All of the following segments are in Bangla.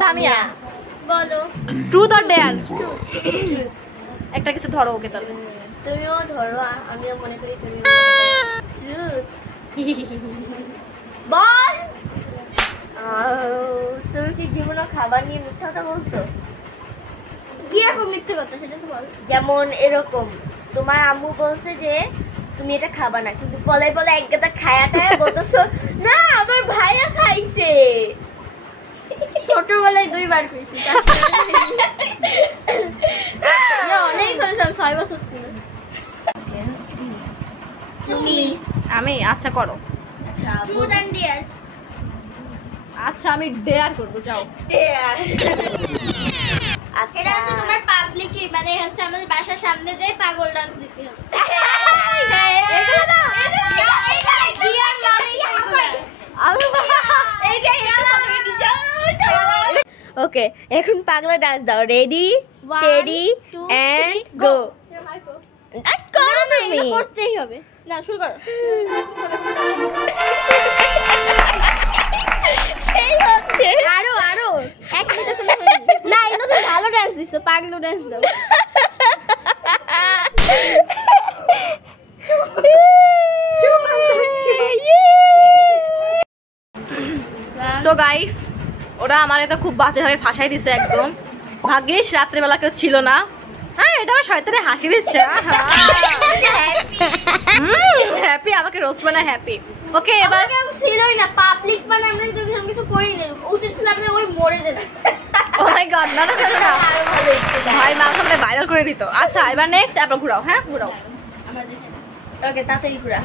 সামিয়া বলো ট্রুথ অর ডেয়ার? একটা কিছু ধরো ওকে তাহলে। তুমিও ধরো আমিও মনে করি তুমি বল। তুমি কি জীবনে খাবার নিয়ে মিথ্যা কথা বলছো? কিরকম মিথ্যে কথা সেটা তো বল। যেমন এরকম তোমার আম্মু বলছে যে তুমি এটা খাবা না, কিন্তু বলে বলে এক গাদা খায়াটা বলতেছো না আমার ভাইয়া খাইছে। ছোটবেলায় 2 বার খাইছি। অনেক ছোট ছিলাম, 6 বছর ছিল। তুমি আমি আচ্ছা করো। Truth and dare. আচ্ছা আমি ডেয়ার করবো, যাও। ডেয়ার এটা হচ্ছে তোমার পাবলিকে, মানে হচ্ছে আমাদের বাসার সামনে যে পাগল ডান্স দিতে হবে। ওকে এখন পাগলা ডান্স দাও। Ready steady and go. করো তুমি, করতেই হবে। না শুরু করো। সেই হচ্ছে আরো আরো এক মিনিট না, এই নতুন ভালো ডান্স দিছো, পাগলা ডান্স দাও। তো গাইস ওরা আমার এটা খুব বাজেভাবে ফাঁসাই দিছে একদম। ভাগ্যিস রাত্রেবেলা কেউ ছিল না। হ্যাঁ এটা আমার শয়তানে হাসি দিচ্ছে। হ্যাপি আমাকে রোস্ট বানায় হ্যাপি। ওকে এবার কেউ ছিলই না পাবলিক, মানে আমরা কিছু করি না, উচিত ছিল আমরা ওই মরে যেতাম। ও মাই গড, না না না ভাই মা সামনে ভাইরাল করে দিত। আচ্ছা এবার নেক্সট এবার ঘুরাও। হ্যাঁ ঘুরাও। ওকে তাড়াতাড়ি ঘুরা।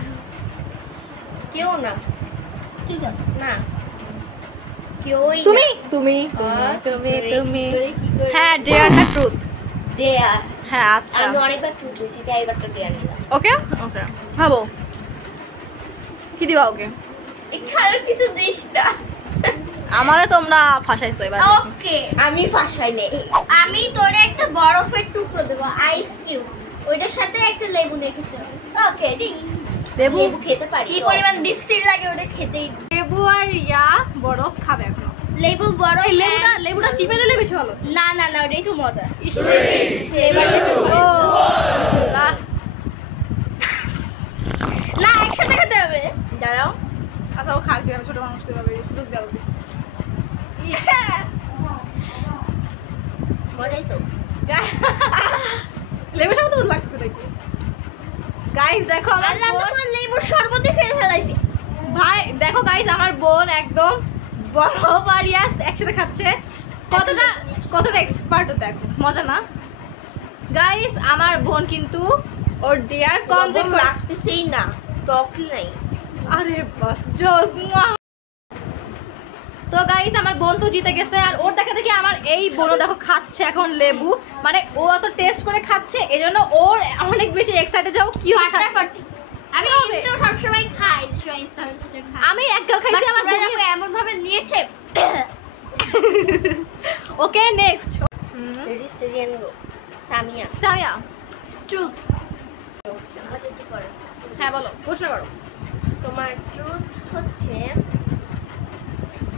কেউ না, ঠিক আছে না কেউই তুমি তুমি তুমি তুমি হ্যাঁ ডেয়ার না ট্রুথ? ডেয়ার। হ্যাঁ আচ্ছা আমি অনেকবার ট্রুথ দিয়েছি, তাই এবারটা ডেয়ার নিলাম। ওকে ওকে ভাবো কি দিবা ওকে। এখানে কিছু দিস না, আমারে তোমরা ফাঁসাইছো এবার। ওকে আমি ফাঁসাই নেই। আমি তোরে একটা বরফের টুকরো দেবো, আইস কিউব, ওইটার সাথে একটা লেবু দিয়ে খেতে হবে। ওকে লেবু লেবু খেতে পারি, কি পরিমাণ বিশ্রী লাগে ওটা খেতেই। লেবু আর ইয়া বরফ খাবে এখন। লেবু বড়, লেবুটা চিপে দিলে বেশি ভালো। না না না ওটাই তো মজা। না একসাথে খেতে হবে। দাঁড়াও আচ্ছা ও খাক, আমি ছোট মানুষ সুযোগ দেওয়া উচিত। মজাই তো। লেবুর সাথে তো লাগছে নাকি? গাইস দেখো আমার পুরো লেবুর শরবত খেয়ে ফেলাইছি। ভাই দেখো গাইস আমার বোন একদম বরফ আর ইয়াস একসাথে খাচ্ছে। কতটা এক্সপার্ট ও দেখো, মজা না গাইস? আমার বোন কিন্তু ওর ডিয়ার কমপ্লিট লাগতেছেই না, টক নাই। আরে বাস জোস। তো গাইস আমার বোন তো জিতে গেছে, আর ওর দেখা দেখি আমার এই বোনও দেখো খাচ্ছে এখন লেবু, মানে ও অত টেস্ট করে খাচ্ছে এজন্য ওর অনেক বেশি এক্সাইটেড যাও কি হয় ফাটাফাটি। আমি তো সব সময় খাই, আমি এক গাল খাইছি, আমার বোন এমন ভাবে নিয়েছে। Okay next ready steady and go. Samiya Samiya truth. হ্যাঁ বলো, প্রশ্ন করো। তোমার ট্রুথ হচ্ছে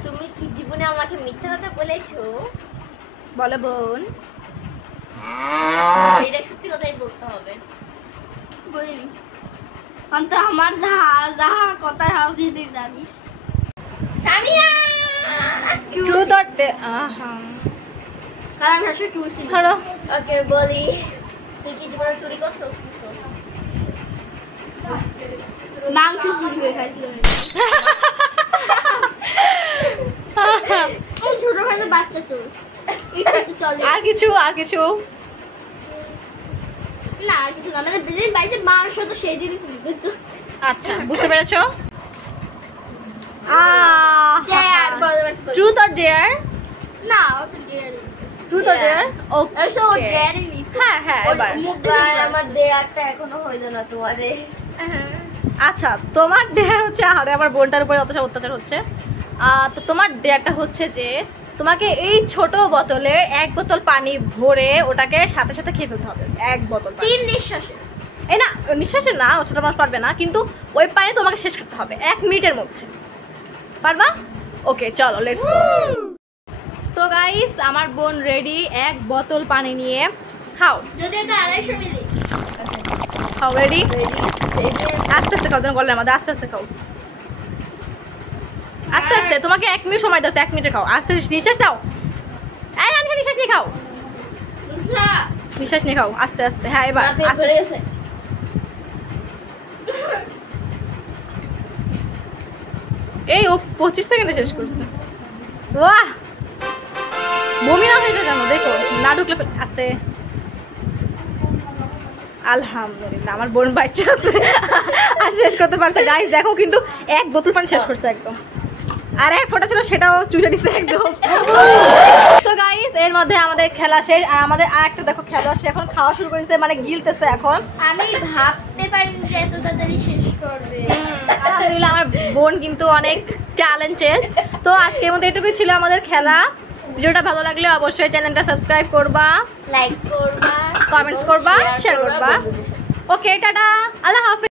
তুমি কি জীবনে আমাকে মিথ্যা কথা বলেছো? বলো বোন। এটা সত্যি কথাই বলতে হবে। বলিনি অন্ত আমার যা যা কথা হবে তুই জানিস। সামিয়া ট্রুথ অর কারণ হাসু ট্রুথ ধরো। ওকে বলি, তুই কি জীবনে চুরি করছো? মাংস চুরি করে খাইছিল। ছোটখাটো বাচ্চা চোর। আর কিছু না আর কিছু না, মানে যেদিন বাড়িতে মাংস তো সেই দিনই খুঁজবে তো। আচ্ছা বুঝতে পেরেছো? Truth or dare? না ওটা dare. Truth or dare? Okay হ্যাঁ হ্যাঁ এবার আমার ডেয়ারটা এখনো হইলো না তোমাদের। আচ্ছা তোমার ডেয়ার হচ্ছে, আরে আমার বোনটার উপরে অত অত্যাচার হচ্ছে। তো তোমার ডেয়ারটা হচ্ছে যে তোমাকে এই ছোট বোতলে 1 বোতল পানি ভরে ওটাকে সাথে সাথে খেয়ে ফেলতে হবে। 1 বোতল 3 নিঃশ্বাসে। এই না নিঃশ্বাসে না, ছোট মানুষ পারবে না, কিন্তু ওই পানি তোমাকে শেষ করতে হবে 1 মিনিটের মধ্যে। পারবা? ওকে চলো লেটস গো। তো গাইস আমার বোন রেডি 1 বোতল পানি নিয়ে। খাও, যদি এটা 250 মিলি। খাও, রেডি? আস্তে আস্তে খাও, যেন গলার মধ্যে আস্তে আস্তে খাও, আস্তে আস্তে। তোমাকে 1 মিনিট সময় দাও, 1 মিনিটে খাও। আস্তে নিঃশ্বাস নাও, এই নিঃশ্বাস নিয়ে খাও, নিঃশ্বাস নিয়ে খাও আস্তে আস্তে। হ্যাঁ এবার এই ও 25 সেকেন্ডে শেষ করছে। বাহ, বমি না হয়েছে জানো, দেখো না ঢুকলে আস্তে। আলহামদুলিল্লাহ আমার বোন বাচ্চা আছে আর শেষ করতে পারছে। গাইস দেখো কিন্তু 1 বোতল পানি শেষ করছে একদম, আর 1 ফোঁটা ছিল সেটাও চুষে দিচ্ছে একদম। তো গাইস এর মধ্যে আমাদের খেলা শেষ। আর আমাদের আরেকটা দেখো খেলা, সে এখন খাওয়া শুরু করেছে, মানে গিলতেছে এখন। আমি ভাবতে পারিনি যে এত তাড়াতাড়ি শেষ করবে। আলহামদুলিল্লাহ আমার বোন কিন্তু অনেক ট্যালেন্টেড। তো আজকের মধ্যে এটুকুই ছিল আমাদের খেলা। ভিডিওটা ভালো লাগলে অবশ্যই চ্যানেলটা সাবস্ক্রাইব করবা, লাইক করবা, কমেন্টস করবা, শেয়ার করবা। ওকে টাটা, আল্লাহ হাফেজ।